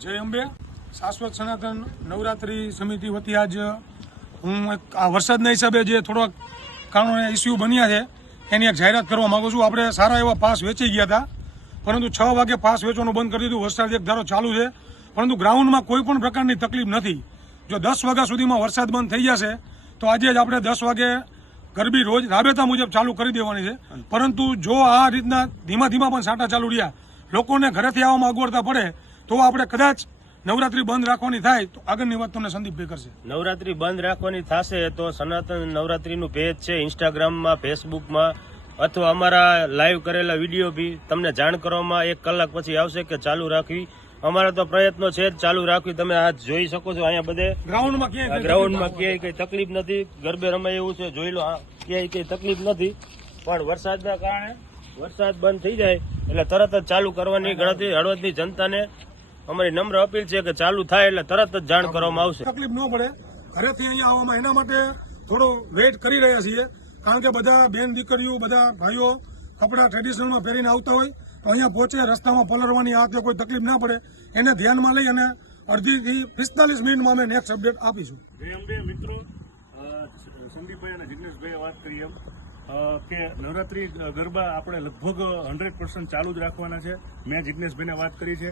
જય અંબે. શાશ્વત સનાતન નવરાત્રી સમિતિ વતી આજ હું આ વરસાદના હિસાબે જે થોડોક કારણોને ઇસ્યુ બન્યા છે એની એક જાહેરાત કરવા માંગુ છું. આપણે સારા એવા પાસ વેચી ગયા હતા, પરંતુ 6 વાગે પાસ વેચવાનું બંધ કરી દીધું. વરસાદ એક ધારો ચાલુ છે, પરંતુ ગ્રાઉન્ડમાં કોઈ પણ પ્રકારની તકલીફ નથી. જો 10 વાગ્યા સુધીમાં વરસાદ બંધ થઈ જશે તો આજે જ આપણે 10 વાગે ગરબી રોજ રાબેતા મુજબ ચાલુ કરી દેવાની છે. પરંતુ જો આ રીતના ધીમા ધીમા પણ સાંટા ચાલુ રહ્યા, લોકોને ઘરેથી આવવામાં અગવડતા પડે તો આપણે કદાચ નવરાત્રી બંધ રાખવાની થાય તો આગળની વાત તમને સંદીપભાઈ કરશે. નવરાત્રી બંધ રાખવાની થશે તો સનાતન નવરાત્રીનું પેજ છે ઇન્સ્ટાગ્રામમાં, ફેસબુકમાં અથવા અમારા લાઈવ કરેલા વિડીયો બી તમને જાણ કરવામાં 1 કલાક પછી આવશે કે ચાલુ રાખવી. અમારા તો પ્રયત્નો છે જ ચાલુ રાખવી. તમે આ જોઈ શકો છો, અહીંયા બધે ગ્રાઉન્ડમાં ક્યાંય કઈ તકલીફ નથી. ગરબે રમાય એવું છે, જોઈ લો, ક્યાંય કઈ તકલીફ નથી. પણ વરસાદના કારણે વરસાદ બંધ થઈ જાય એટલે તરત જ ચાલુ કરવાની ગણતરી. હળવદની જનતાને અમારી નમ્ર અપીલ છે કે ચાલુ થાય એટલે તરત જ જાણ કરવામાં આવશે. તકલીફ ન પડે ઘરેથી અહીંયા આવવામાં, એના માટે થોડો વેઇટ કરી રહ્યા છીએ. કારણ કે બધા બેન દીકરીઓ, બધા ભાઈઓ કપડા ટ્રેડિશનલમાં પહેરીને આવતા હોય તો અહીંયા પહોંચે, રસ્તામાં પલળવાની આ કે કોઈ તકલીફ ના પડે એને ધ્યાનમાં લઈ અને 30 થી 45 મિનિટમાં અમે નેક્સ્ટ અપડેટ આપીશું. જય અંબે મિત્રો, સંદીપભાઈ અને જિગ્નેશભાઈએ વાત કરી એમ કે નવરાત્રી ગરબા આપણે લગભગ 100% ચાલુ જ રાખવાના છે. મેં જિગ્નેશભાઈને વાત કરી છે.